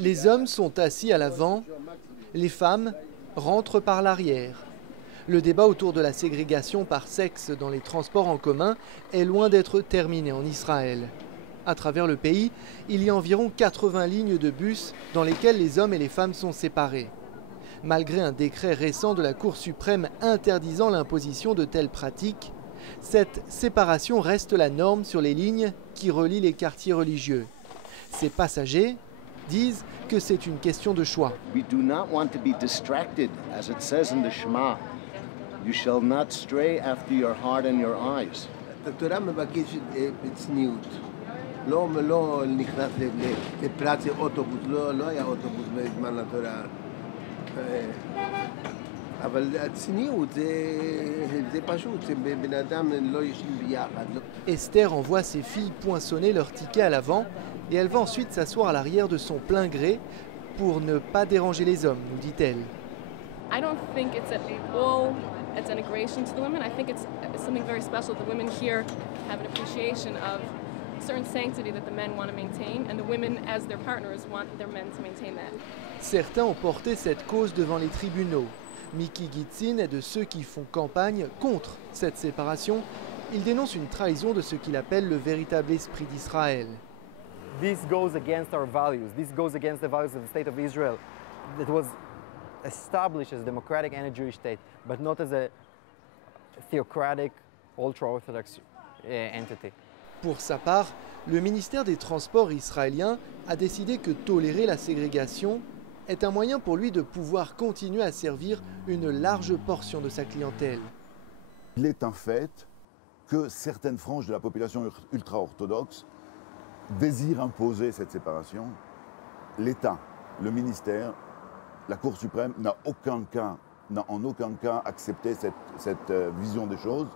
Les hommes sont assis à l'avant, les femmes rentrent par l'arrière. Le débat autour de la ségrégation par sexe dans les transports en commun est loin d'être terminé en Israël. À travers le pays, il y a environ 80 lignes de bus dans lesquelles les hommes et les femmes sont séparés. Malgré un décret récent de la Cour suprême interdisant l'imposition de telles pratiques, cette séparation reste la norme sur les lignes qui relient les quartiers religieux. Ces passagers disent que c'est une question de choix. We do not want to be distracted, as it says in the Shema. You shall not stray after your heart and your eyes. התורה מבקשת בצניעות. לא נכנס לפרט אוטובוס, לא היה אוטובוס בזמן התורה. אבל הצניעות זה פשוט, בן אדם לא ישנים ביחד. Esther envoie ses filles poinçonner leur ticket à l'avant et elle va ensuite s'asseoir à l'arrière de son plein gré pour ne pas déranger les hommes, nous dit-elle. I don't think it's a denigration to the women. I think it's something very special. The women here have an appreciation of a certain sanctity that the men want to maintain, and the women, as their partners, want their men to maintain that. Certains ont porté cette cause devant les tribunaux. Miki Gitzin est de ceux qui font campagne contre cette séparation. Il dénonce une trahison de ce qu'il appelle le véritable esprit d'Israël. This goes against our values. This goes against the values of the state of Israel. It was established as a democratic and a Jewish state, but not as a theocratic, ultra-orthodox entity. Pour sa part, le ministère des Transports israélien a décidé que tolérer la ségrégation est un moyen pour lui de pouvoir continuer à servir une large portion de sa clientèle. Il est un fait que certaines franges de la population ultra-orthodoxe désirent imposer cette séparation. L'État, le ministère, la Cour suprême n'a en aucun cas accepté cette vision des choses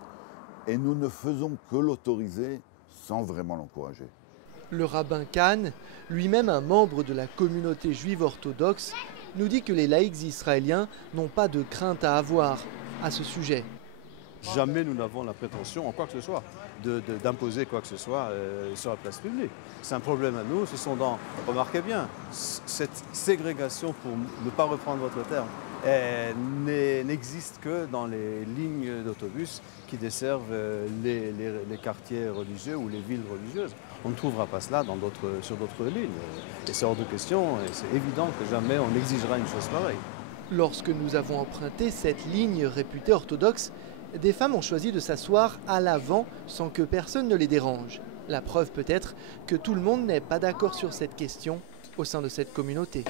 et nous ne faisons que l'autoriser sans vraiment l'encourager. Le rabbin Kahn, lui-même un membre de la communauté juive orthodoxe, nous dit que les laïcs israéliens n'ont pas de crainte à avoir à ce sujet. Jamais nous n'avons la prétention, en quoi que ce soit, d'imposer quoi que ce soit sur la place publique. C'est un problème à nous, remarquez bien, cette ségrégation, pour ne pas reprendre votre terme, n'existe que dans les lignes d'autobus qui desservent les quartiers religieux ou les villes religieuses. On ne trouvera pas cela sur d'autres lignes. Et c'est hors de question, et c'est évident que jamais on exigera une chose pareille. Lorsque nous avons emprunté cette ligne réputée orthodoxe, des femmes ont choisi de s'asseoir à l'avant sans que personne ne les dérange. La preuve peut être que tout le monde n'est pas d'accord sur cette question au sein de cette communauté.